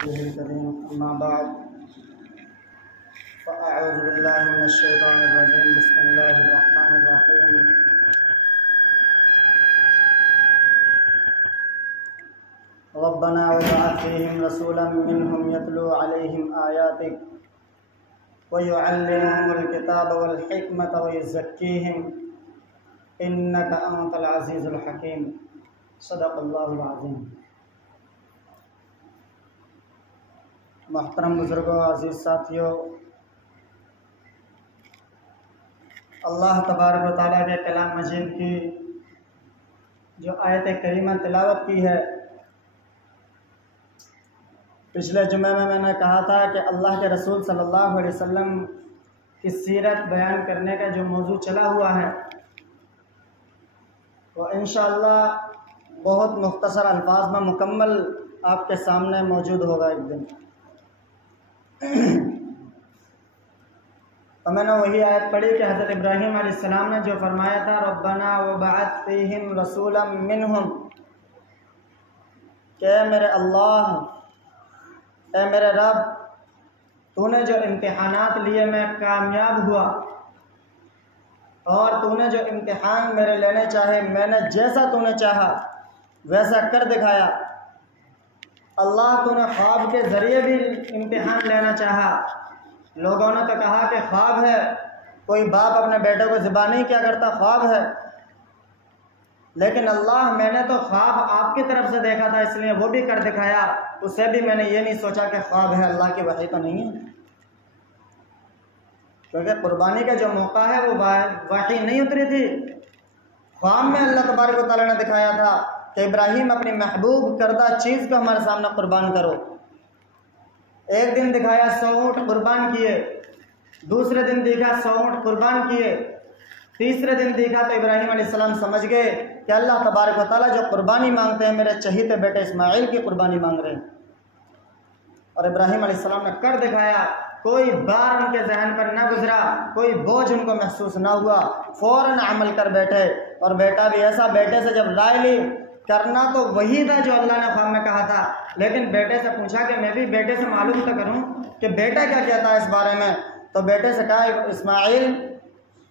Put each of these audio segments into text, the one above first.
अम्मा बाद फ़अऊज़ु बिल्लाहि मिनश्शैतानिर्रजीम बिस्मिल्लाहिर्रहमानिर्रहीम रब्बना वबअथ फ़ीहिम रसूलन मिनहुम यतलू अलैहिम आयातिक व युअल्लिमुहुमुल किताब वल हिकमत व युज़क्कीहिम इन्नका अंतल अज़ीज़ुल हकीम। सदक़ल्लाहुल अज़ीम। मोहतरम बुज़ुर्गों, अज़ीज़ साथियों, अल्लाह तबारक व तआला के कलाम मजीद की जो आयत करीमा तिलावत की है, पिछले जुमे में मैंने कहा था कि अल्लाह के रसूल सल्लल्लाहु अलैहि वसल्लम की सीरत बयान करने का जो मौजू चला हुआ है वो इंशाअल्लाह बहुत मुख्तसर अल्फाज में मुकम्मल आपके सामने मौजूद होगा एक दिन। तो मैंने वही आयत पढ़ी कि हज़रत इब्राहीम अलैहिस्सलाम ने जो फरमाया था, रब्बना वबअथ फ़ीहिम रसूलन मिनहुम, कि मेरे अल्लाह, ए मेरे रब, तूने जो इम्तिहानात लिए मैं कामयाब हुआ और तूने जो इम्तिहान मेरे लेने चाहे मैंने जैसा तूने चाहा वैसा कर दिखाया। अल्लाह, तूने ख्वाब के ज़रिए भी इम्तिहान लेना चाहा। लोगों ने तो कहा कि ख्वाब है, कोई बाप अपने बेटे को ज़िबा नहीं क्या करता, ख्वाब है। लेकिन अल्लाह, मैंने तो ख्वाब आपकी तरफ से देखा था इसलिए वो भी कर दिखाया। उससे भी मैंने ये नहीं सोचा कि ख्वाब है, अल्लाह की वही तो नहीं है, क्योंकि कुर्बानी का जो मौका है वो वही नहीं उतरी थी। ख्वाब में अल्लाह तबारक व तआला ने दिखाया था कि इब्राहीम अपनी महबूब करदा चीज़ को हमारे सामने कुर्बान करो। एक दिन दिखाया 100 ऊँट कुर्बान किए, दूसरे दिन देखा 100 ऊँट कुर्बान किए, तीसरे दिन देखा तो इब्राहीम अलैहिस्सलाम समझ गए कि अल्लाह तबारक व तआला जो कुर्बानी मांगते हैं मेरे चहीते बेटे इस्माइल की कुर्बानी मांग रहे हैं। और इब्राहीम अलैहिस्सलाम ने कर दिखाया। कोई बार उनके जहन पर न गुजरा, कोई बोझ उनको महसूस ना हुआ, फौरन अमल कर बैठे। और बेटा भी ऐसा, बेटे से जब राय ली, करना तो वही था जो अल्लाह ने ख्वाब में कहा था, लेकिन बेटे से पूछा कि मैं भी बेटे से मालूम तो करूं कि बेटा क्या कहता है इस बारे में। तो बेटे से कहा, इस्माइल,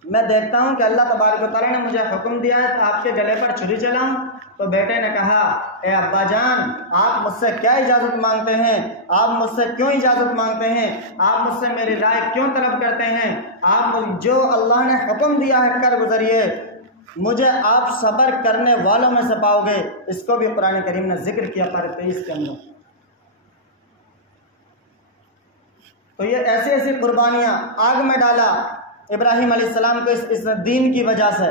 मैं देखता हूं कि अल्लाह तबारक व तआला ने मुझे हुक्म दिया है तो आपके गले पर छुरी चलाऊं। तो बेटे ने कहा, ए अब्बा जान, आप मुझसे क्या इजाज़त मांगते हैं? आप मुझसे क्यों इजाज़त मांगते हैं? आप मुझसे मेरी राय क्यों तलब करते हैं? आप जो अल्लाह ने हुक्म दिया है कर गुजरिए, मुझे आप सब्र करने वालों में से पाओगे। इसको भी कुरान करीम ने जिक्र किया पारे 23 के अंदर। तो ये ऐसी ऐसी कुर्बानियां आग में डाला इब्राहीम अलैहिस्सलाम को इस दीन की वजह से।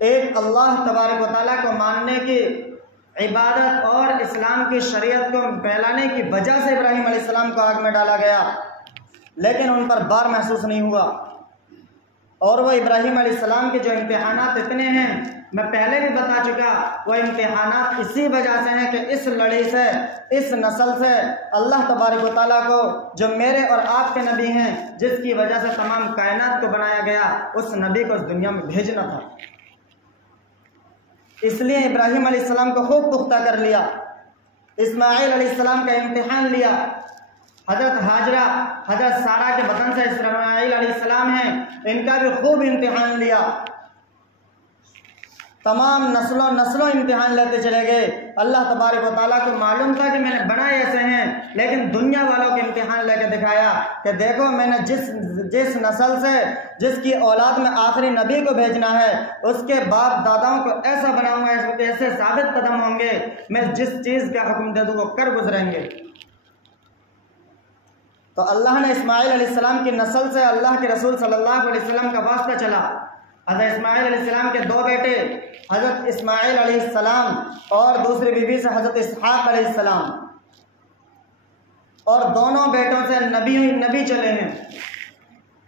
एक अल्लाह तबारक व तआला को मानने की इबादत और इस्लाम की शरीयत को फैलाने की वजह से इब्राहीम अलैहिस्सलाम को आग में डाला गया, लेकिन उन पर बार महसूस नहीं हुआ। और वो इब्राहीम अलैहिस्सलाम के जो इम्तिहानात इतने हैं, मैं पहले भी बता चुका, वो इम्तिहानात इसी वजह से हैं कि इस लड़ी से, इस नस्ल से अल्लाह तबारक व तआला को, जो मेरे और आपके नबी हैं, जिसकी वजह से तमाम कायनात को बनाया गया, उस नबी को इस दुनिया में भेजना था। इसलिए इब्राहीम अलैहिस्सलाम को खूब पुख्ता कर लिया, इस्माइल अलैहिस्सलाम का इम्तिहान लिया। हजरत हाजरा, हजरत सारा के बतन से इस्माइल अलैहिस्सलाम हैं, इनका भी खूब इम्तिहान लिया। तमाम नस्लों नस्लों इम्तिहान लेते चले गए। अल्लाह तबारक व तआला को मालूम था कि मैंने बनाए ऐसे हैं, लेकिन दुनिया वालों के इम्तिहान लेकर दिखाया कि देखो मैंने जिस नस्ल से, जिसकी औलाद में आखिरी नबी को भेजना है, उसके बाप दादाओं को ऐसा बनाऊंगा, ऐसे साबित कदम होंगे, मैं जिस चीज़ का हुक्म दे दूँ वो कर गुजरेंगे। तो अल्लाह ने इस्माइल अलैहिस्सलाम की नस्ल से अल्लाह के रसूल सल्लल्लाहु अलैहि वसल्लम का वास्ता चला। हज़रत इस्माइल अलैहिस्सलाम के 2 बेटे, हज़रत इस्माइल अलैहिस्सलाम और दूसरी बीवी से हज़रत इसहाक अलैहिस्सलाम, और दोनों बेटों से नबी चले हैं।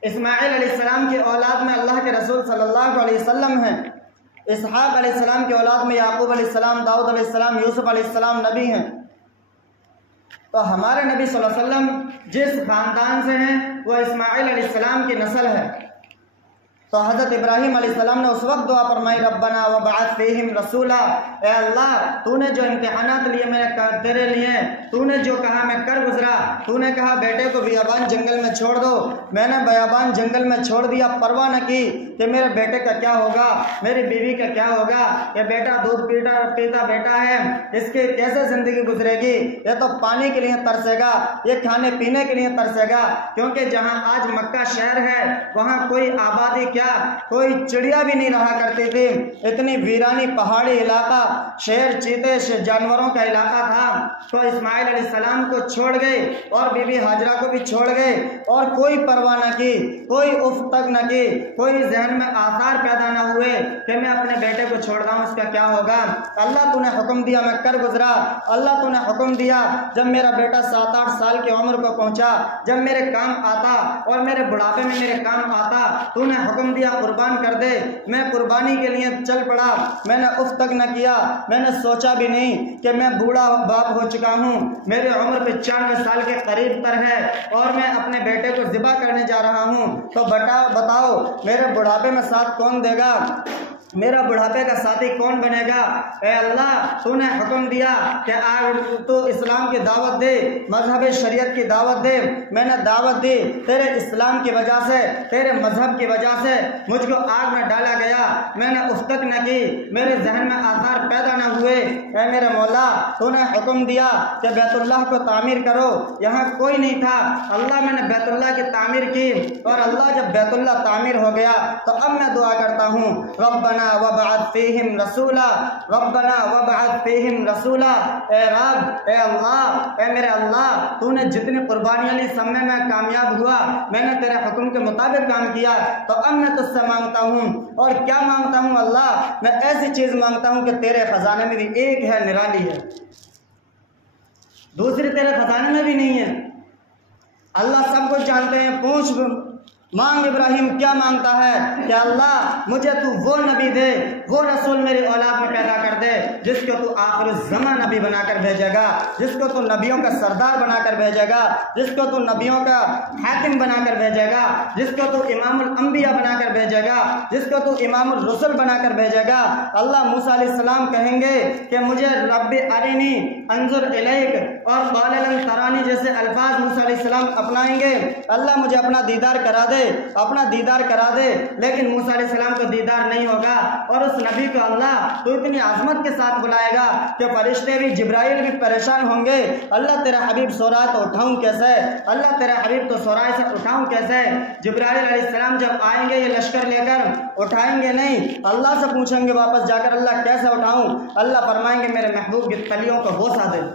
इस्माइल अलैहिस्सलाम की औलाद में अल्लाह के रसूल सल्लल्लाहु अलैहि वसल्लम हैं। इसहाक अलैहिस्सलाम की औलाद में याकूब अलैहिस्सलाम, दाऊद अलैहिस्सलाम, यूसुफ अलैहिस्सलाम नबी हैं। तो हमारे नबी सल्लल्लाहु अलैहि वसल्लम जिस खानदान से हैं वो इस्माइल अलैहिस्सलाम की नस्ल है। तो हज़रत इब्राहीम अलैहिस्सलाम ने उस वक्त दुआ फरमाई, रब्बना वबअथ फ़ीहिम रसूला, ए अल्लाह तूने जो इम्तिहानात लिए मेरे तेरे लिए, तूने जो कहा मैं कर गुजरा। तूने कहा बेटे को बियाबान जंगल में छोड़ दो, मैंने बियाबान जंगल में छोड़ दिया, परवाह न की कि मेरे बेटे का क्या होगा, मेरी बीवी का क्या होगा, ये बेटा दूध पीता बेटा है, इसकी कैसे ज़िंदगी गुजरेगी, ये तो पानी के लिए तरसेगा, ये खाने पीने के लिए तरसेगा। क्योंकि जहाँ आज मक्का शहर है वहाँ कोई आबादी क्या, कोई चिड़िया भी नहीं रहा करती थी, इतनी वीरानी पहाड़ी इलाका, शेर चीते जानवरों का इलाका था। तो इस्माइल अलैहिस्सलाम को छोड़ गए और बीबी हाजरा को भी छोड़ गए और कोई परवाह न की, कोई उफ तक न की, कोई जहन में आसार पैदा न हुए कि मैं अपने बेटे को छोड़ रहा हूँ, उसका क्या होगा। अल्लाह तूने हुक्म दिया, मैं कर गुजरा। अल्लाह तूने हुक्म दिया, जब मेरा बेटा 7-8 साल की उम्र को पहुंचा, जब मेरे काम आता और मेरे बुढ़ापे में मेरे काम आता, तूने हुक्म दिया कुर्बान कर दे। मैं कुर्बानी के लिए चल पड़ा, मैंने उफ तक न किया, मैंने सोचा भी नहीं कि मैं बूढ़ा बाप हो चुका हूँ, मेरी उम्र 95 साल के करीब पर है और मैं अपने बेटे को ज़िबा करने जा रहा हूँ। तो बताओ मेरे बुढ़ापे में साथ कौन देगा, मेरा बुढ़ापे का साथी कौन बनेगा। ए अल्लाह तूने हुक्म दिया कि आज तो इस्लाम की दावत दे, मजहब शरीयत की दावत दे। मैंने दावत दी, तेरे इस्लाम की वजह से, तेरे मजहब की वजह से मुझको आग में डाला गया, मैंने उफ तक न की, मेरे जहन में आसार पैदा न हुए। ए मेरे मौला तूने हुक्म दिया कि बैतुल्लाह को तामीर करो, यहाँ कोई नहीं था, अल्लाह मैंने बैतुल्लाह की तामीर की और अल्लाह जब बैतुल्लाह तामीर हो गया तो अब मैं दुआ करता हूँ, रब्बना वबअथ फ़ीहिम रसूला, रब्बना वबअथ फ़ीहिम रसूला। ए रब, ए अल्लाह, ए मेरे अल्लाह, तूने जितनी कुर्बानियाँ ली सब में मैं कामयाब हुआ, मैंने तेरे हुक्म के मुताबिक काम किया, तो अब मैं तुझसे मांगता हूँ। और क्या मांगता हूँ अल्लाह, मैं ऐसी चीज़ मांगता हूँ कि तेरे खजाने में भी एक है, निराली है, दूसरी तेरे खजाने में भी नहीं है। अल्लाह सब कुछ जानते हैं, पूछ मांग। इब्राहिम क्या मांगता है कि अल्लाह मुझे तू वो नबी दे, वो रसूल मेरी औलाद में पैदा कर दे जिसको तू आखिर ज़माना नबी बनाकर भेजेगा, जिसको तू नबियों का सरदार बनाकर भेजेगा, जिसको तू नबियों का हाकिम बनाकर भेजेगा, जिसको तू इमामुल अंबिया बनाकर भेजेगा, जिसको तू इमामुल रसूल बनाकर भेजेगा। अल्लाह मूसा अलैहिस्सलाम कहेंगे कि मुझे रब्बी अरिनी अंजुर इलैक और क़ाल लन तरानी जैसे अल्फाज मूसा अलैहिस्सलाम अपनाएंगे, अल्लाह मुझे अपना दीदार करा दे, अपना दीदार करा दे। लेकिन मूसा अलैहिस्सलाम को दीदार नहीं होगा और उस नबी को अल्लाह तो इतनी आज़मत के साथ बुलाएगा कि फरिश्ते भी, जिब्राइल भी परेशान होंगे। अल्लाह तेरा हबीब सो रहा है तो उठाऊं कैसे, अल्लाह तेरा हबीब तो सो रहा है से उठाऊं कैसे। जिब्राइल अलैहिस्सलाम जब आएंगे ये लश्कर लेकर, उठाएंगे नहीं, अल्लाह से पूछेंगे वापस जाकर अल्लाह कैसे उठाऊं। अल्लाह फरमाएंगे मेरे महबूब की तलियों को बोसा दे।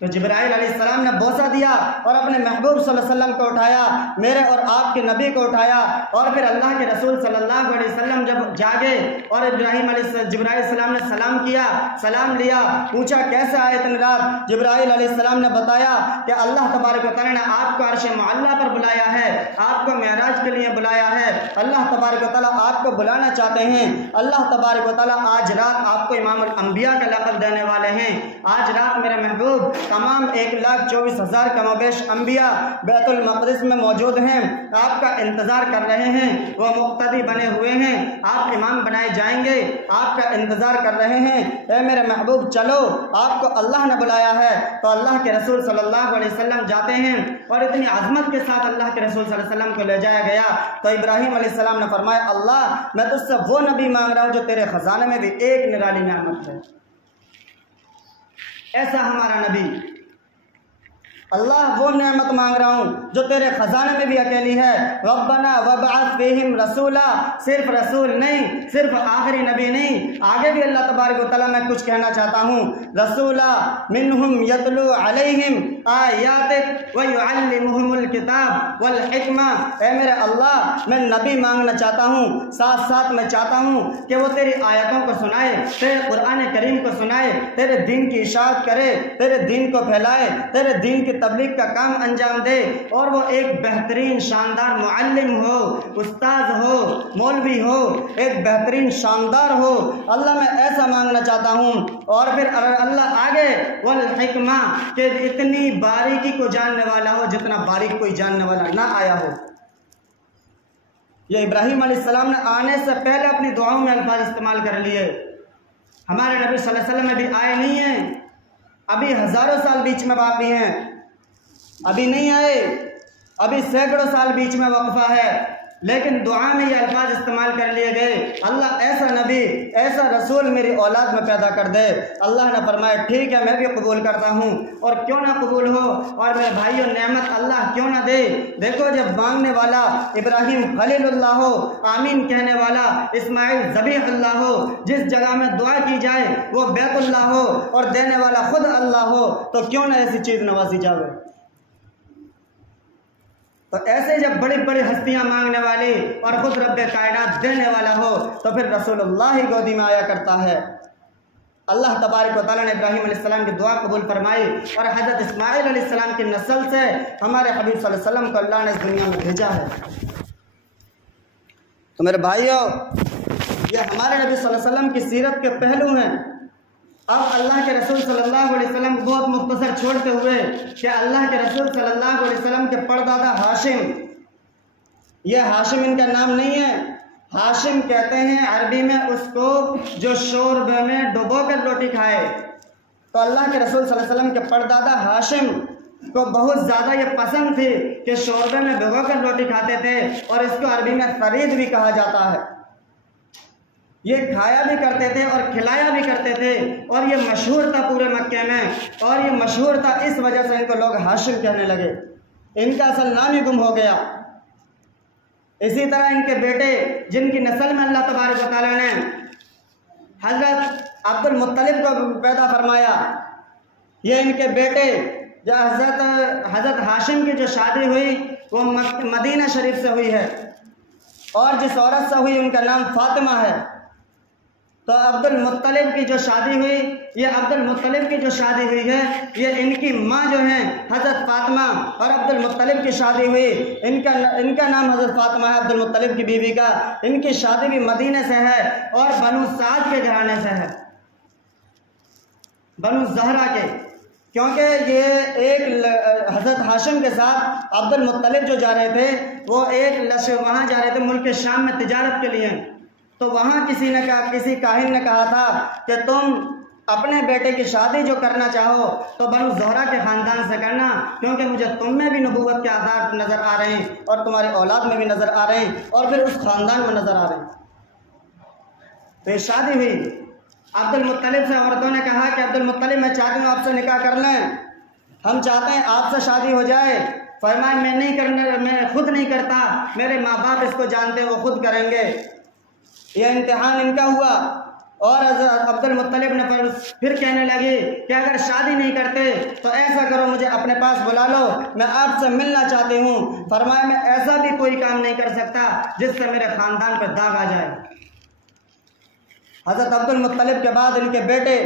तो जिब्राइल अलैहिस्सलाम ने बोसा दिया और अपने महबूब सल्लल्लाहु अलैहि वसल्लम को उठाया, मेरे और आपके नबी को उठाया। और फिर अल्लाह के रसूल सल्लल्लाहु अलैहि वसल्लम जब जागे और जिब्राइल अलैहिस्सलाम ने सलाम किया, सलाम लिया, पूछा कैसे आए इतनी रात। जिब्राइल अलैहिस्सलाम ने बताया कि अल्लाह तबारक व तआला ने आपको अर्श मुअल्ला पर बुलाया है, आपको मेराज के लिए बुलाया है, अल्लाह तबारक व तआला आपको बुलाना चाहते हैं। अल्लाह तबारक व तआला आज रात आपको इमामुल अंबिया का लक़ब देने वाले हैं। आज रात मेरे महबूब तमाम 1,24,000 कमोबेश अंबिया बैतुल मक़दिस में मौजूद हैं, आपका इंतज़ार कर रहे हैं, वो मुक़्तदी बने हुए हैं, आप इमाम बनाए जाएंगे, आपका इंतज़ार कर रहे हैं। ए मेरे महबूब चलो, आपको अल्लाह ने बुलाया है। तो अल्लाह के रसूल सल्लल्लाहु अलैहि वसल्लम जाते हैं और इतनी आज़मत के साथ अल्लाह के रसूल सल्लल्लाहु अलैहि वसल्लम को ले जाया गया। तो इब्राहीम अलैहिस्सलाम ने फरमाया, अल्लाह मैं तुझसे वो नबी मांग रहा हूँ जो तेरे ख़जाने में भी एक निराली नेमत है। ऐसा हमारा नबी, अल्लाह वो नेमत मांग रहा हूँ जो तेरे खजाने में भी अकेली है। रब्बना वबअथ फ़ीहिम रसूला, सिर्फ रसूल नहीं, सिर्फ आखिरी नबी नहीं, आगे भी अल्लाह तबारक व तआला मैं कुछ कहना चाहता हूँ। रसूला मिनहुम यतलू अलैहिम आयातिक व युअल्लिमुहुमुल किताब वल हिकमा। ए मेरे अल्लाह मैं नबी मांगना चाहता हूँ, साथ साथ मैं चाहता हूँ कि वो तेरी आयतों को सुनाए, तेरे कुरान करीम को सुनाए, तेरे दीन की इशाअत करे, तेरे दीन को फैलाए, तेरे दीन की तबलीग का काम अंजाम दे और वो एक बेहतरीन शानदार मुअल्लिम हो, उस्ताद हो, मौलवी हो, एक बेहतरीन शानदार हो। अल्लाह मैं ऐसा मांगना चाहता हूँ। और फिर अल्लाह आगे वल हिकमा, कि इतनी बारीकी को जानने वाला हो जितना बारीक कोई जानने वाला ना आया हो। ये इब्राहीम अलैहिस्सलाम ने आने से पहले अपनी दुआओं में अल्फाज इस्तेमाल कर लिए। हमारे नबी सल्लल्लाहु अलैहि वसल्लम अभी आए नहीं हैं, अभी हज़ारों साल बीच में बाकी हैं, अभी नहीं आए, अभी सैकड़ों साल बीच में वक्फा है, लेकिन दुआ में ये अल्फाज इस्तेमाल कर लिए गए, अल्लाह ऐसा नबी ऐसा रसूल मेरी औलाद में पैदा कर दे। अल्लाह ने फरमाया ठीक है, मैं भी कबूल करता हूँ, और क्यों ना कबूल हो, और मेरे भाइयों नेमत अल्लाह क्यों ना दे। देखो जब मांगने वाला इब्राहीम खलीलुल्लाह हो, आमीन कहने वाला इस्माइल ज़बीहुल्लाह हो, जिस जगह में दुआ की जाए वो बैतुल्लाह हो और देने वाला खुद अल्लाह हो, तो क्यों ना ऐसी चीज़ नवाजी जावे। तो ऐसे जब बड़ी बड़ी हस्तियां मांगने वाली और खुद रब्बे कायनात देने वाला हो, तो फिर रसूलुल्लाह ही गोदी में आया करता है। अल्लाह तबारक व तआला ने इब्राहीम अलैहिस्सलाम की दुआ कबूल फरमाई और हज़रत इस्माइल अलैहिस्सलाम की नस्ल से हमारे हबीब सल्लल्लाहु अलैहि वसल्लम को अल्लाह ने इस दुनिया में भेजा है। तो मेरे भाइयों, ये हमारे नबी सल्लल्लाहु अलैहि वसल्लम की सीरत के पहलू हैं। अब अल्लाह के रसूल सल्लल्लाहु अलैहि वसल्लम को बहुत मुख्तसर छोड़ते हुए कि अल्लाह के रसूल सल्लल्लाहु अलैहि वसल्लम के परदादा हाशिम, यह हाशिम इनका नाम नहीं है, हाशिम कहते हैं अरबी में उसको जो शोरबे में डुबो कर रोटी खाए। तो अल्लाह के रसूल सल्लल्लाहु अलैहि वसल्लम के परदादा हाशिम को बहुत ज़्यादा ये पसंद थी कि शोरबे में भिगो कर रोटी खाते थे, और इसको अरबी में फरीद भी कहा जाता है। ये खाया भी करते थे और खिलाया भी करते थे, और ये मशहूर था पूरे मक्के में, और ये मशहूर था इस वजह से इनको लोग हाशिम कहने लगे, इनका असल नाम ही गुम हो गया। इसी तरह इनके बेटे जिनकी नस्ल में अल्लाह तबारक व तआला ने हज़रत अब्दुल मुत्तलिब को पैदा फरमाया, ये इनके बेटे जो हज़रत हाशिम की जो शादी हुई वो मदीना शरीफ से हुई है, और जिस औरत से हुई उनका नाम फातिमा है। तो अब्दुल मुत्तलिब की जो शादी हुई, ये अब्दुल मुत्तलिब की जो शादी हुई है, ये इनकी माँ जो है हज़रत फातिमा, और अब्दुल मुत्तलिब की शादी हुई, इनका नाम हज़रत फातिमा है अब्दुल मुत्तलिब की बीवी का। इनकी शादी भी मदीने से है और बनु साद के घराने से है, बनु ज़हरा के, क्योंकि ये एक हज़रत हाशिम के साथ अब्दुल मुत्तलिब जो जा रहे थे वो एक लश्कर वहाँ जा रहे थे मुल्क शाम में तिजारत के लिए। तो वहाँ किसी काहिन ने कहा था कि तुम अपने बेटे की शादी जो करना चाहो तो बनु ज़हरा के ख़ानदान से करना, क्योंकि मुझे तुम में भी नबूवत के आधार नज़र आ रहे हैं और तुम्हारी औलाद में भी नज़र आ रहे हैं और फिर उस ख़ानदान में नज़र आ रहे हैं। तो ये शादी हुई। अब्दुल मुत्तलिब से औरतों ने कहा कि अब्दुल मुत्तलिब मैं चाहती हूँ आपसे निकाह कर लें, हम चाहते हैं आपसे शादी हो जाए। फरमाया मैं नहीं करने, मैं खुद नहीं करता, मेरे माँ बाप इसको जानते हैं, वो खुद करेंगे। यह इम्तिहान इनका हुआ। और अब्दुल मुत्तलिब ने फिर कहने लगे कि अगर शादी नहीं करते तो ऐसा करो, मुझे अपने पास बुला लो, मैं आपसे मिलना चाहती हूँ। फरमाया मैं ऐसा भी कोई काम नहीं कर सकता जिससे मेरे ख़ानदान पर दाग आ जाए। हज़रत अब्दुल मुत्तलिब के बाद इनके बेटे,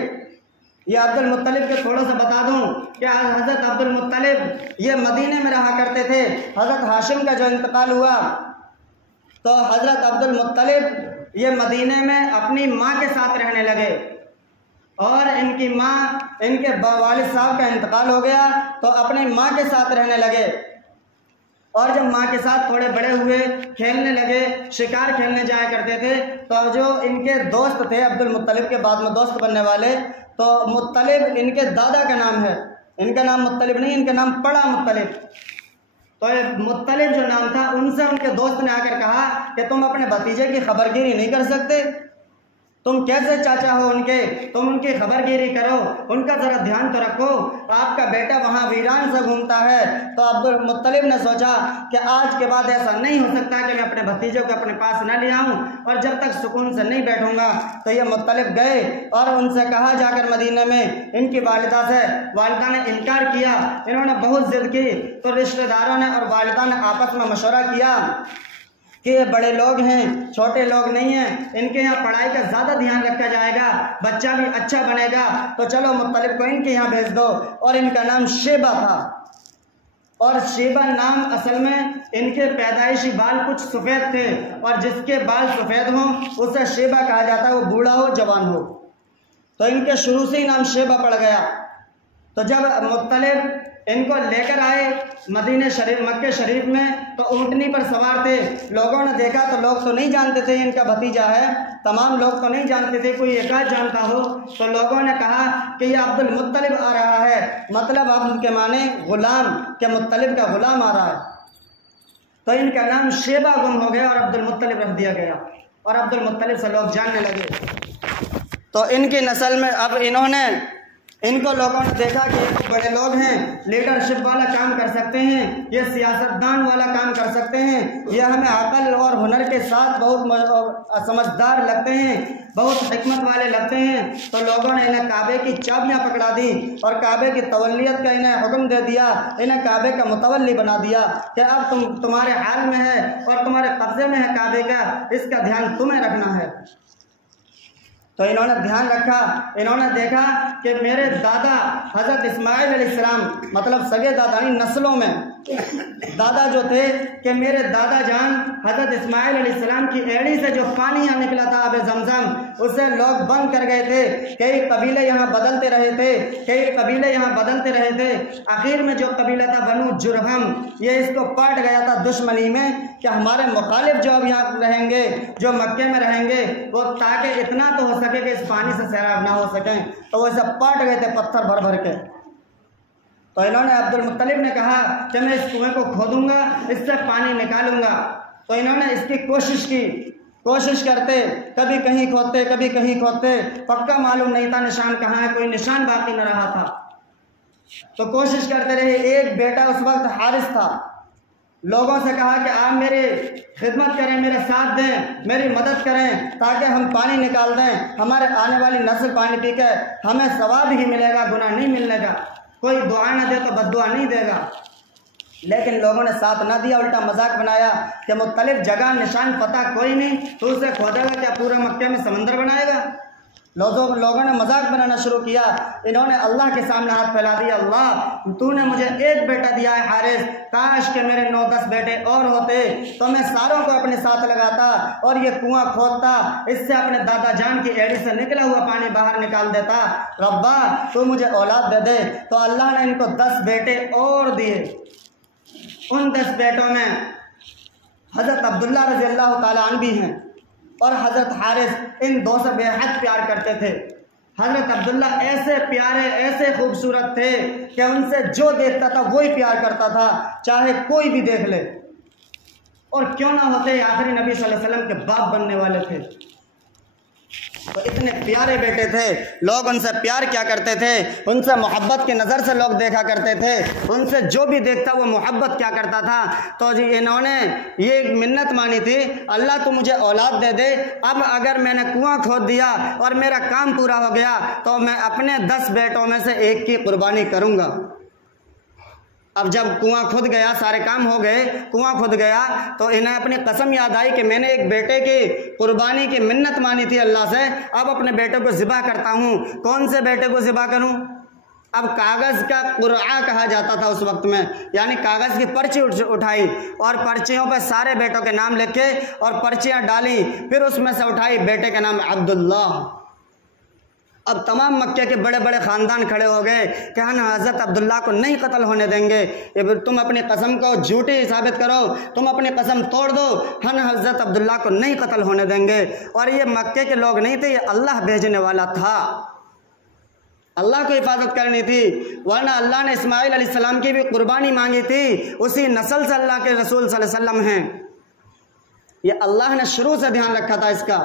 ये अब्दुल मुत्तलिब के थोड़ा सा बता दूं कि हज़रत अब्दुल मुत्तलिब ये मदीने में रहा करते थे। हज़रत हाशिम का जो इंतकाल हुआ तो हज़रत अब्दुल मुत्तलिब ये मदीने में अपनी माँ के साथ रहने लगे, और इनकी माँ, इनके वालिद साहब का इंतकाल हो गया तो अपनी माँ के साथ रहने लगे। और जब माँ के साथ थोड़े बड़े हुए, खेलने लगे, शिकार खेलने जाया करते थे, तो जो इनके दोस्त थे अब्दुल मुत्तलिब के बाद में दोस्त बनने वाले, तो मुत्तलिब इनके दादा का नाम है, इनका नाम मुत्तलिब नहीं, इनका नाम पड़ा मुत्तलिब। तो ये मुत्तलिब जो नाम था, उनसे उनके दोस्त ने आकर कहा कि तुम अपने भतीजे की खबरगिरी नहीं कर सकते, तुम कैसे चाचा हो उनके, तुम उनकी खबरगिरी करो, उनका ज़रा ध्यान तो रखो, आपका बेटा वहाँ वीरान से घूमता है। तो अब्दुल मुत्तलिब ने सोचा कि आज के बाद ऐसा नहीं हो सकता कि मैं अपने भतीजों को अपने पास न ले आऊँ, और जब तक सुकून से नहीं बैठूंगा। तो ये मुत्तलिब गए और उनसे कहा जाकर मदीने में, इनकी वालिदा से, वालिदा ने इनकार किया, इन्होंने बहुत ज़िद की। तो रिश्तेदारों ने और वालिदा ने आपस में मशवरा किया कि ये बड़े लोग हैं, छोटे लोग नहीं हैं, इनके यहाँ पढ़ाई का ज़्यादा ध्यान रखा जाएगा, बच्चा भी अच्छा बनेगा, तो चलो मुत्तलिब को इनके यहाँ भेज दो। और इनका नाम शेबा था, और शेबा नाम असल में इनके पैदाइशी बाल कुछ सफ़ेद थे, और जिसके बाल सफ़ेद हों उसे शेबा कहा जाता है, वो बूढ़ा हो जवान हो। तो इनके शुरू से ही नाम शेबा पड़ गया। तो जब मुत्तलिब इनको लेकर आए मक्के शरीफ में, तो ऊँटनी पर सवार थे। लोगों ने देखा तो लोग तो नहीं जानते थे इनका भतीजा है, तमाम लोग तो नहीं जानते थे, कोई एकाध जानता हो। तो लोगों ने कहा कि ये अब्दुल मुत्तलिब आ रहा है, मतलब अब्दुल के माने गुलाम, के मुत्तलिब का गुलाम आ रहा है। तो इनका नाम शेबा गुम हो गया और अब्दुल मुत्तलिब रख दिया गया, और अब्दुल मुत्तलिब से लोग जानने लगे। तो इनकी नस्ल में अब इनको लोगों ने देखा कि ये बड़े लोग हैं, लीडरशिप वाला काम कर सकते हैं, ये सियासतदान वाला काम कर सकते हैं, ये हमें अकल और हुनर के साथ बहुत समझदार लगते हैं, बहुत हिकमत वाले लगते हैं। तो लोगों ने इन्हें काबे की चाबियां पकड़ा दी और काबे की तवल्लियत का इन्हें हुक्म दे दिया, इन्हें काबे का मुतवल्ली बना दिया कि अब तुम्हारे हाल में है और तुम्हारे कब्जे में है काबे का, इसका ध्यान तुम्हें रखना है। तो इन्होंने ध्यान रखा, इन्होंने देखा कि मेरे दादा हज़रत इस्माइल अलैहिस्सलाम, मतलब सगे दादा नहीं, नस्लों में दादा जो थे, कि मेरे दादा जान हज़रत इस्माइल अलैहिस्सलाम की एड़ी से जो पानी यहाँ निकला था आबे ज़मज़म, उसे लोग बंद कर गए थे। कई कबीले यहाँ बदलते रहे थे, कई कबीले यहाँ बदलते रहे थे। आखिर में जो कबीला था बनु जुरहम, ये इसको पाट गया था दुश्मनी में कि हमारे मुखालिफ जो अब यहाँ रहेंगे, जो मक्के में रहेंगे, वो ताकि इतना तो हो सके कि इस पानी से सैराब ना हो सकें, तो वो सब पाट गए थे पत्थर भर भर के। तो इन्होंने अब्दुल मुत्तलिब ने कहा कि मैं इस कुएं को खोदूंगा, इससे पानी निकालूंगा। तो इन्होंने इसकी कोशिश की, कोशिश करते, कभी कहीं खोदते कभी कहीं खोदते, पक्का मालूम नहीं था निशान कहाँ है, कोई निशान बाकी न रहा था। तो कोशिश करते रहे। एक बेटा उस वक्त हारिस था, लोगों से कहा कि आप मेरी खिदमत करें, मेरे साथ दें, मेरी मदद करें, ताकि हम पानी निकाल दें, हमारे आने वाली नस्ल पानी पी के हमें सवाब ही मिलेगा, गुनाह नहीं मिलने का। कोई दुआ न दे तो बद्दुआ नहीं देगा। लेकिन लोगों ने साथ ना दिया, उल्टा मजाक बनाया कि मुख्तलिफ जगह निशान पता कोई नहीं, तो उसे खोदेगा क्या, पूरा मक्के में समंदर बनाएगा। लोगों ने मजाक बनाना शुरू किया। इन्होंने अल्लाह के सामने हाथ फैला दिया, अल्लाह तूने मुझे एक बेटा दिया है हारिस, काश के मेरे 9-10 बेटे और होते तो मैं सारों को अपने साथ लगाता और ये कुआं खोदता, इससे अपने दादा जान की एड़ी से निकला हुआ पानी बाहर निकाल देता। रब्बा तू मुझे औलाद दे दे। तो अल्लाह ने इनको 10 बेटे और दिए। उन 10 बेटों में हज़रत अब्दुल्ला रज़ी अल्लाह ताला अन्हु भी हैं और हज़रत हारिस, इन दो से बेहद प्यार करते थे। हज़रत अब्दुल्ला ऐसे प्यारे, ऐसे खूबसूरत थे कि उनसे जो देखता था वही प्यार करता था, चाहे कोई भी देख ले। और क्यों ना होते, आखिरी नबी सल्लल्लाहु अलैहि वसल्लम के बाप बनने वाले थे। तो इतने प्यारे बेटे थे, लोग उनसे प्यार क्या करते थे, उनसे मोहब्बत की नज़र से लोग देखा करते थे, उनसे जो भी देखता वो मोहब्बत क्या करता था। तो जी इन्होंने ये मिन्नत मानी थी, अल्लाह तू मुझे औलाद दे दे। अब अगर मैंने कुआं खोद दिया और मेरा काम पूरा हो गया तो मैं अपने 10 बेटों में से एक की कुर्बानी करूँगा। अब जब कुआं खुद गया, सारे काम हो गए, कुआं खुद गया, तो इन्हें अपनी कसम याद आई कि मैंने एक बेटे की कुर्बानी की मिन्नत मानी थी अल्लाह से, अब अपने बेटे को ज़िबा करता हूँ। कौन से बेटे को ज़िबा करूँ? अब कागज़ का कुरआ कहा जाता था उस वक्त में, यानी कागज़ की पर्ची उठाई और पर्चियों पर सारे बेटों के नाम लिखे और पर्चियाँ डाली, फिर उसमें से उठाई बेटे का नाम अब्दुल्ला। अब तमाम मक्के के बड़े बड़े ख़ानदान खड़े हो गए कि हम हज़रत अब्दुल्ला को नहीं कत्ल होने देंगे। तुम अपनी कसम को झूठी साबित करो, तुम अपनी कसम तोड़ दो, हम हज़रत अब्दुल्ला को नहीं कत्ल होने देंगे। और ये मक्के के लोग नहीं थे, ये अल्लाह भेजने वाला था, अल्लाह को हिफाजत करनी थी। वरना अल्लाह ने इस्माइल अलैहिस्सलाम की भी कुर्बानी मांगी थी, उसी नस्ल से अल्लाह के रसूल सल्लल्लाहु अलैहि वसल्लम हैं। ये अल्लाह ने शुरू से ध्यान रखा था इसका,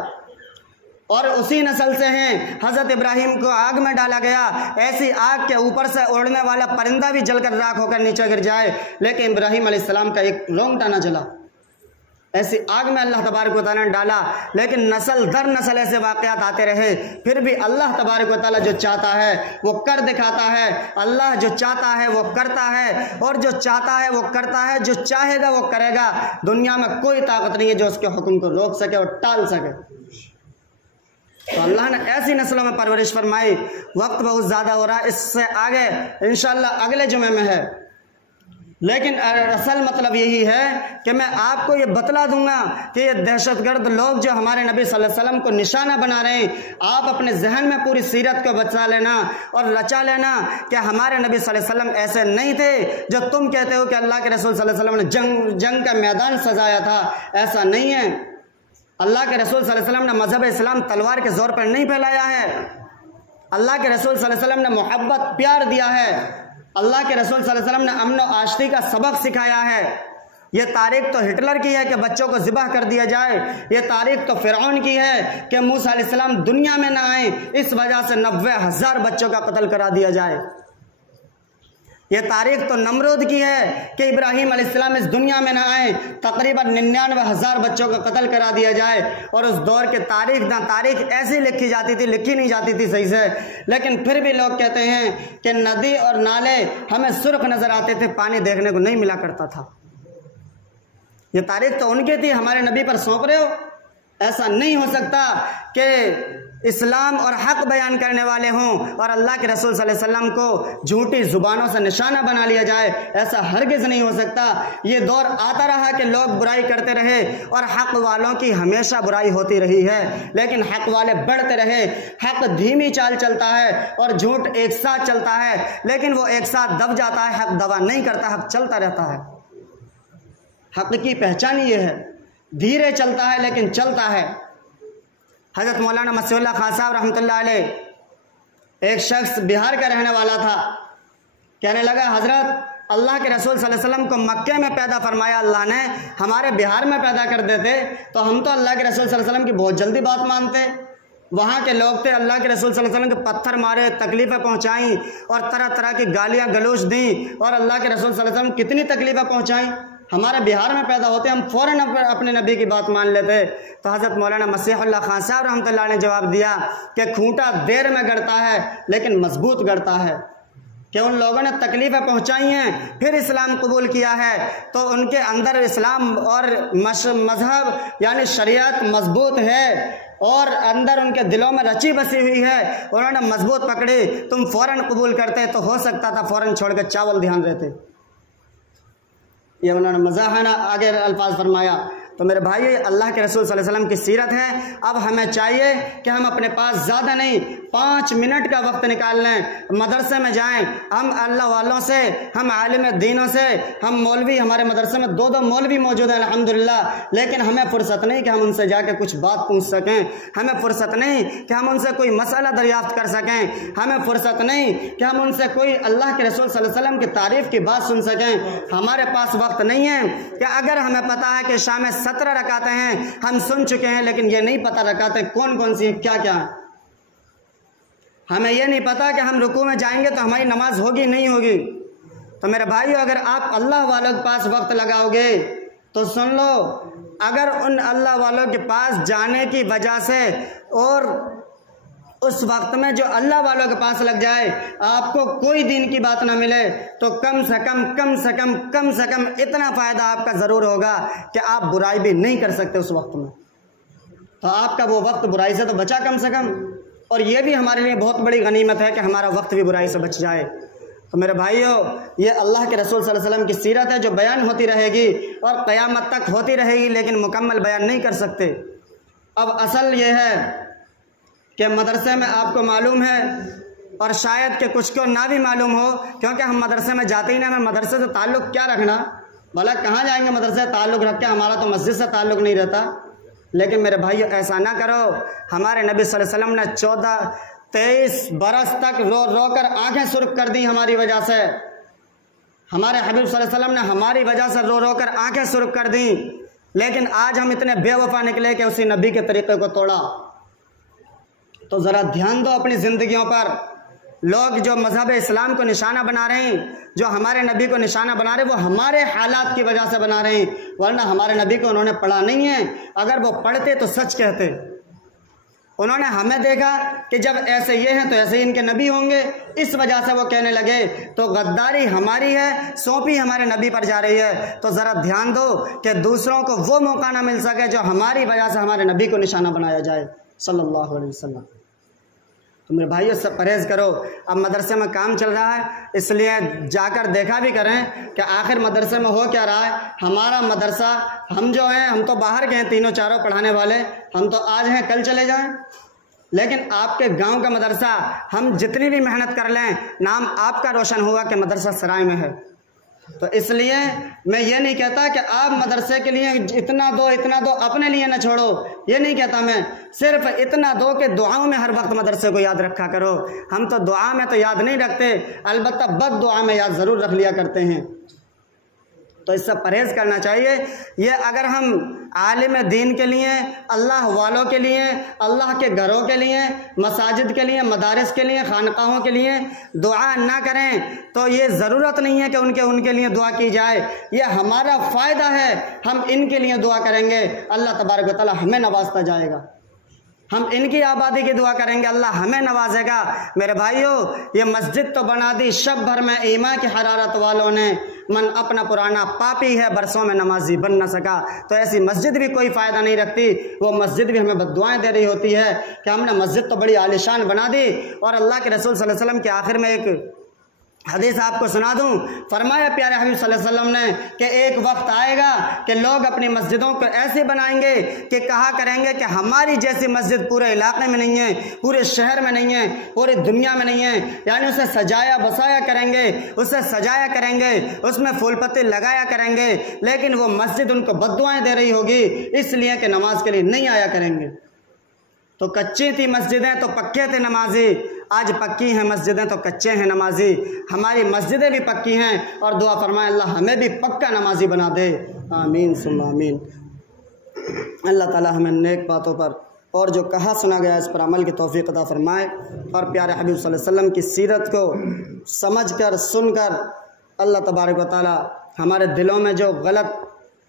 और उसी नस्ल से हैं। हज़रत इब्राहिम को आग में डाला गया, ऐसी आग के ऊपर से उड़ने वाला परिंदा भी जलकर राख होकर नीचे गिर जाए, लेकिन इब्राहिम अलैहिस्सलाम का एक रोंगटा न जला। ऐसी आग में अल्लाह तबारक व तआला ने डाला, लेकिन नस्ल दर नस्ल ऐसे वाक़यात आते रहे, फिर भी अल्लाह तबारक व तआला जो चाहता है वो कर दिखाता है। अल्लाह जो चाहता है वो करता है, और जो चाहता है वो करता है, जो चाहेगा वो करेगा। दुनिया में कोई ताकत नहीं है जो उसके हुक्म को रोक सके और टाल सके। तो अल्लाह ने ऐसी नस्लों में परवरिश फरमाई। वक्त बहुत ज़्यादा हो रहा है, इससे आगे इंशाअल्लाह अगले जुमे में है। लेकिन असल मतलब यही है कि मैं आपको ये बतला दूंगा कि ये दहशतगर्द लोग जो हमारे नबी सल्लल्लाहु अलैहि वसल्लम को निशाना बना रहे हैं, आप अपने जहन में पूरी सीरत को बचा लेना और रचा लेना कि हमारे नबी सल्लल्लाहु अलैहि वसल्लम ऐसे नहीं थे जो तुम कहते हो कि अल्लाह के रसूल सल्लल्लाहु अलैहि वसल्लम ने जंग का मैदान सजाया था। ऐसा नहीं है। अल्लाह के रसूल सल्लल्लाहु अलैहि वसल्लम ने मजहब इस्लाम तलवार के जोर पर नहीं फैलाया है। अल्लाह के रसूल सल्लल्लाहु अलैहि वसल्लम ने मोहब्बत प्यार दिया है। अल्लाह के रसूल सल्लल्लाहु अलैहि वसल्लम ने अमन और आशिकी का सबक सिखाया है। ये तारीख तो हिटलर की है कि बच्चों को ज़िबह कर दिया जाए। ये तारीख तो फिरौन की है कि मूसा अलैहिस्सलाम दुनिया में ना आए, इस वजह से 90,000 बच्चों का कत्ल करा दिया जाए। ये तारीख तो नमरूद की है कि इब्राहिम अलैहिस्सलाम इस दुनिया में ना आए, तकरीबन 99,000 बच्चों का कत्ल करा दिया जाए। और उस दौर के तारीख ऐसी लिखी जाती थी, लिखी नहीं जाती थी सही से, लेकिन फिर भी लोग कहते हैं कि नदी और नाले हमें सुर्ख नजर आते थे, पानी देखने को नहीं मिला करता था। ये तारीख तो उनकी थी, हमारे नबी पर सौंप रहे हो। ऐसा नहीं हो सकता कि इस्लाम और हक बयान करने वाले हों और अल्लाह के रसूल सल्लल्लाहु अलैहि वसल्लम को झूठी जुबानों से निशाना बना लिया जाए। ऐसा हरगिज नहीं हो सकता। ये दौर आता रहा कि लोग बुराई करते रहे और हक वालों की हमेशा बुराई होती रही है, लेकिन हक वाले बढ़ते रहे। हक धीमी चाल चलता है और झूठ एक साथ चलता है, लेकिन वो एक साथ दब जाता है। हक दबा नहीं करता, हक चलता रहता है। हक की पहचान ये है, धीरे चलता है लेकिन चलता है। हज़रत मौलाना मसीहुल्लाह खान साहब रहमतुल्लाह अलैह, एक शख्स बिहार का रहने वाला था, कहने लगा हज़रत अल्लाह के रसूल सल्लल्लाहु अलैहि वसल्लम को मक्के में पैदा फरमाया अल्लाह ने, हमारे बिहार में पैदा कर देते तो हम तो अल्लाह के रसूल सल्लल्लाहु अलैहि वसल्लम की बहुत जल्दी बात मानते। वहाँ के लोग थे, अल्लाह के रसूल सल्लल्लाहु अलैहि वसल्लम के पत्थर मारे, तकलीफ़ें पहुँचाई और तरह तरह की गालियाँ गलोच दी, और अल्लाह के रसूल सल्लल्लाहु अलैहि वसल्लम कितनी तकलीफ़ें पहुँचाई। हमारे बिहार में पैदा होते हम फ़ौरन अपने नबी की बात मान लेते। तो हज़रत मौलाना मसीहुल्लाह खान साहब रहमतुल्लाह ने जवाब दिया कि खूंटा देर में गड़ता है लेकिन मजबूत गड़ता है, कि उन लोगों ने तकलीफ़ें पहुंचाई हैं फिर इस्लाम कबूल किया है, तो उनके अंदर इस्लाम और मजहब यानी शरीयत मजबूत है और अंदर उनके दिलों में रची बसी हुई है। उन्होंने मजबूत पकड़ी, तुम फ़ौरन कबूल करते तो हो सकता था फ़ौरन छोड़ कर चावल ध्यान रहते। ये उन्होंने मज़ाहना आगे अल्फाज फरमाया। तो मेरे भाई, अल्लाह के रसूल सल्लल्लाहु अलैहि वसल्लम की सीरत है। अब हमें चाहिए कि हम अपने पास ज़्यादा नहीं 5 मिनट का वक्त निकाल लें, मदरसे में जाएं, हम अल्लाह वालों से, हम आलिम दीनों से, हम मौलवी, हमारे मदरसे में 2-2 मौलवी मौजूद हैं अल्हम्दुलिल्लाह, लेकिन हमें फ़ुर्सत नहीं कि हम उनसे जाके कुछ बात पूछ सकें, हमें फ़ुर्सत नहीं कि हम उनसे कोई मसला दरियाफ्त कर सकें, हमें फ़ुर्सत नहीं कि हम उनसे कोई अल्लाह के रसूल सल्लल्लाहु अलैहि वसल्लम की तारीफ़ की बात सुन सकें। हमारे पास वक्त नहीं है कि अगर हमें पता है कि शाम 17 रकातें हैं, हम सुन चुके हैं, लेकिन ये नहीं पता रकातें कौन कौन सी हैं, क्या क्या है। हमें ये नहीं पता कि हम रुकू में जाएंगे तो हमारी नमाज होगी नहीं होगी। तो मेरे भाइयों, अगर आप अल्लाह वालों के पास वक्त लगाओगे तो सुन लो, अगर उन अल्लाह वालों के पास जाने की वजह से और उस वक्त में जो अल्लाह वालों के पास लग जाए आपको कोई दीन की बात ना मिले, तो कम से कम इतना फ़ायदा आपका ज़रूर होगा कि आप बुराई भी नहीं कर सकते उस वक्त में। तो आपका वो वक्त बुराई से तो बचा कम से कम, और ये भी हमारे लिए बहुत बड़ी गनीमत है कि हमारा वक्त भी बुराई से बच जाए। तो मेरे भाइयों, ये अल्लाह के रसूल सल्लल्लाहु अलैहि वसल्लम की सीरत है जो बयान होती रहेगी और क़यामत तक होती रहेगी, लेकिन मुकम्मल बयान नहीं कर सकते। अब असल ये है कि मदरसे में आपको मालूम है, और शायद कि कुछ को ना भी मालूम हो, क्योंकि हम मदरसे में जाते ही ना। हमें मदरसे से ताल्लुक़ क्या रखना, भला कहाँ जाएंगे मदरसे से ताल्लुक़ रख के, हमारा तो मस्जिद से ताल्लुक़ नहीं रहता। लेकिन मेरे भाइयों, ऐसा ना करो। हमारे नबी सल्लल्लाहु अलैहि वसल्लम ने 14-23 बरस तक रो रो कर आँखें सुर्ख कर दी हमारी वजह से। हमारे हबीब सल्लल्लाहु अलैहि वसल्लम ने हमारी वजह से रो रो कर आँखें सुर्ख कर दी, लेकिन आज हम इतने बेवफा निकले कि उसी नबी के तरीक़े को तोड़ा। तो ज़रा ध्यान दो अपनी ज़िंदगियों पर। लोग जो मज़हब इस्लाम को निशाना बना रहे हैं, जो हमारे नबी को निशाना बना रहे हैं, वो हमारे हालात की वजह से बना रहे हैं, वरना हमारे नबी को उन्होंने पढ़ा नहीं है। अगर वो पढ़ते तो सच कहते। उन्होंने हमें देखा कि जब ऐसे ये हैं तो ऐसे ही इनके नबी होंगे, इस वजह से वो कहने लगे। तो गद्दारी हमारी है, सौंपी हमारे नबी पर जा रही है। तो ज़रा ध्यान दो कि दूसरों को वो मौका ना मिल सके जो हमारी वजह से हमारे नबी को निशाना बनाया जाए सल्लल्लाहु अलैहि वसल्लम। तो मेरे भाइयों से परहेज़ करो। अब मदरसे में काम चल रहा है, इसलिए जाकर देखा भी करें कि आखिर मदरसे में हो क्या रहा है। हमारा मदरसा, हम जो हैं, हम तो बाहर गए हैं, तीनों चारों पढ़ाने वाले, हम तो आज हैं कल चले जाएं। लेकिन आपके गांव का मदरसा, हम जितनी भी मेहनत कर लें, नाम आपका रोशन हुआ कि मदरसा सराय में है। तो इसलिए मैं ये नहीं कहता कि आप मदरसे के लिए इतना दो, अपने लिए न छोड़ो, ये नहीं कहता मैं। सिर्फ इतना दो कि दुआओं में हर वक्त मदरसे को याद रखा करो। हम तो दुआ में तो याद नहीं रखते, अलबत्ता बद दुआ में याद ज़रूर रख लिया करते हैं। तो इससे परहेज़ करना चाहिए। ये अगर हम आलिम दीन के लिए, अल्लाह वालों के लिए, अल्लाह के घरों के लिए, मसाजिद के लिए, मदारिस के लिए, खानकाहों के लिए दुआ ना करें तो ये ज़रूरत नहीं है कि उनके लिए दुआ की जाए। ये हमारा फ़ायदा है, हम इनके लिए दुआ करेंगे, अल्लाह तबारक व तआला हमें नवाजता जाएगा। हम इनकी आबादी की दुआ करेंगे, अल्लाह हमें नवाजेगा। मेरे भाइयों, ये मस्जिद तो बना दी शब भर में ईमान की हरारत वालों ने, मन अपना पुराना पापी है, बरसों में नमाजी बन न सका। तो ऐसी मस्जिद भी कोई फ़ायदा नहीं रखती। वो मस्जिद भी हमें बद्दुआएं दे रही होती है कि हमने मस्जिद तो बड़ी आलिशान बना दी। और अल्लाह के रसूल सल्लल्लाहु अलैहि वसल्लम के आखिर में एक हदीस आपको सुना दूं। फरमाया प्यारे हबीब सल्लल्लाहु अलैहि वसल्लम ने कि एक वक्त आएगा कि लोग अपनी मस्जिदों को ऐसे बनाएंगे कि कहा करेंगे कि हमारी जैसी मस्जिद पूरे इलाके में नहीं है, पूरे शहर में नहीं है, पूरी दुनिया में नहीं है। यानी उसे सजाया बसाया करेंगे, उसे सजाया करेंगे, उसमें फूल पत्ती लगाया करेंगे, लेकिन वो मस्जिद उनको बद्दुआएं दे रही होगी इसलिए कि नमाज के लिए नहीं आया करेंगे। तो कच्ची थी मस्जिदें तो पक्के थे नमाजी, आज पक्की हैं मस्जिदें तो कच्चे हैं नमाजी। हमारी मस्जिदें भी पक्की हैं और दुआ फरमाए अल्लाह हमें भी पक्का नमाजी बना दे। आमीन सुम्मा आमीन। अल्लाह ताला हमें नेक बातों पर और जो कहा सुना गया इस पर अमल की तौफीक अता फरमाए और प्यारे हबीब सल्लल्लाहु अलैहि वसल्लम की सीरत को समझकर सुनकर अल्लाह तबारक व तआला हमारे दिलों में जो गलत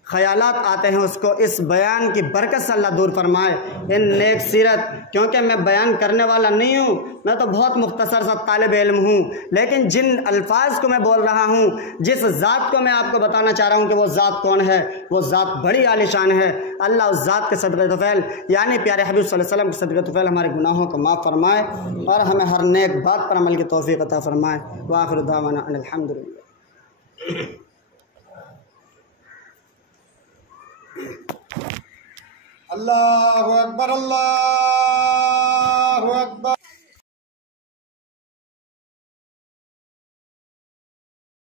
ख़यालात आते हैं उसको इस बयान की बरकत से अल्लाह दूर फरमाए। इन नेक सीरत, क्योंकि मैं बयान करने वाला नहीं हूँ, मैं तो बहुत मुख्तसर सा तालिब इल्म हूँ, लेकिन जिन अल्फाज को मैं बोल रहा हूँ, जिस ज़ात को मैं आपको बताना चाह रहा हूँ कि वो ज़ात कौन है, वो ज़ात बड़ी आलिशान है। अल्लाह उस ज़ात के सदक़े तुफ़ैल यानी प्यारे हबीब सल्लल्लाहु अलैहि वसल्लम के सदक़े तुफ़ैल हमारे गुनाहों को माफ़ फरमाए और हमें हर नेक बात पर अमल की तौफ़ीक़ अता फरमाए। व आखिर दावाना अनिल हम्दुलिल्लाह। अल्लाहु अकबर, अल्लाहु अकबर।